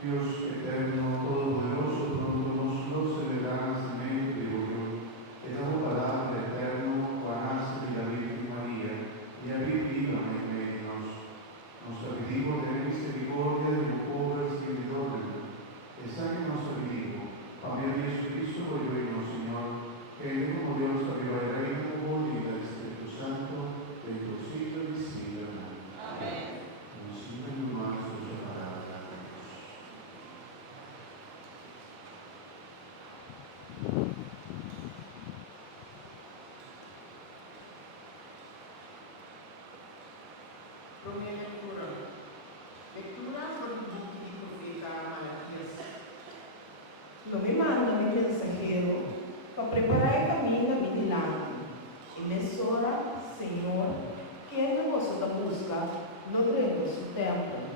Dios eterno, todopoderoso, pronto nos celebra nacimiento y gloria. Te damos palabra eterno, Juanás y la Virgen María, y a vivido en medio nos pedimos de misericordia de los pobres servidores, que saquen nos pedimos, Padre Jesucristo, volvemos, Señor, que Él como Dios arriba y reina, por vida del Espíritu Santo, de los siglos y siglos. Amén. Nos sirven más nuestra palabra. Lo me manda mi mensajero para preparar el camino a mi delante. En esa hora, Señor, quien de vosotros busca, no debe su templo.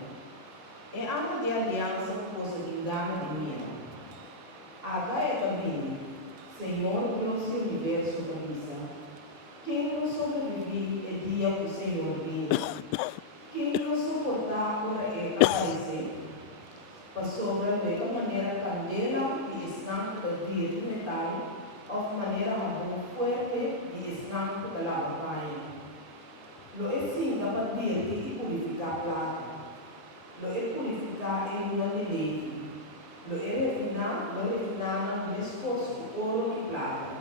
E amo de aliança cosa de engano de mim. Haga é também, Senhor, Deus do universo da missa. Quem não sobrevive é dia que o Senhor vem. Quem não suportar por ele aparecer. Para sobre de maneira candela e estampo de metal, ou maneira muito forte e estampo da lavaia. Lo é sim capaz de purificar plata. Lo é purificar em uma lei. Lo é refinar no esforço ouro e prata.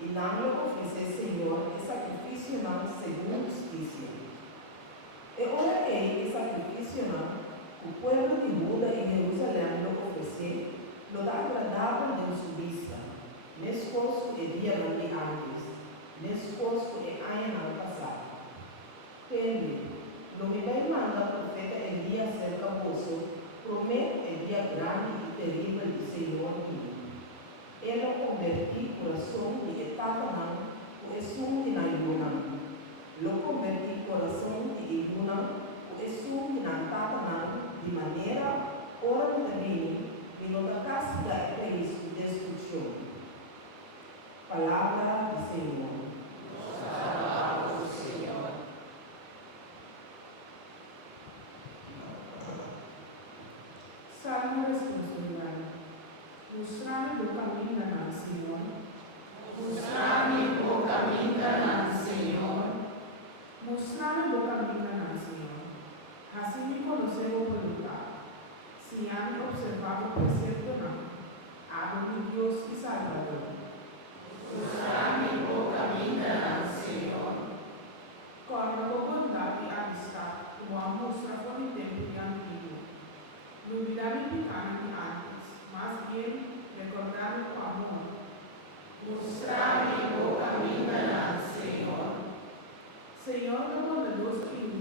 E não lo oferecer, Senhor, é sacrifício não segundo justiça. E ora é sacrifício não. O pueblo de Judá em Jerusalém lo oferecer, lo da agradável de sua vista. Nescoso é dia de antes, nescoso é ano passado. Tende, lo me vai mandar profeta Elias cerca vosso, promete é dia grande e terrível do Senhor mío. Ela converti coração de etapa não, o esum de Nayuna. Lo converti coração de Iduna, o esum de Nantapa não, de maneira, ora de bem, e não da casa da Cristo destruição. Palavra do Senhor. Palavra do Senhor. Salmo responsoriale. Mostrami o cammino, Senhor. Mostrami o cammino, Senhor. Mostrami o cammino, Senhor. Assim me conheceu por lugar. Se han observado o precepto não. Hago-me Deus e Salvador. Mostrami o cammino, Senhor. Corra com bondade e amistad, como a mostra foi em tempo de antigo. Não olvidar pecado de antes, mas bem recordar o amor. Mostrami o cammino, Senhor. Senhor, da bondoso e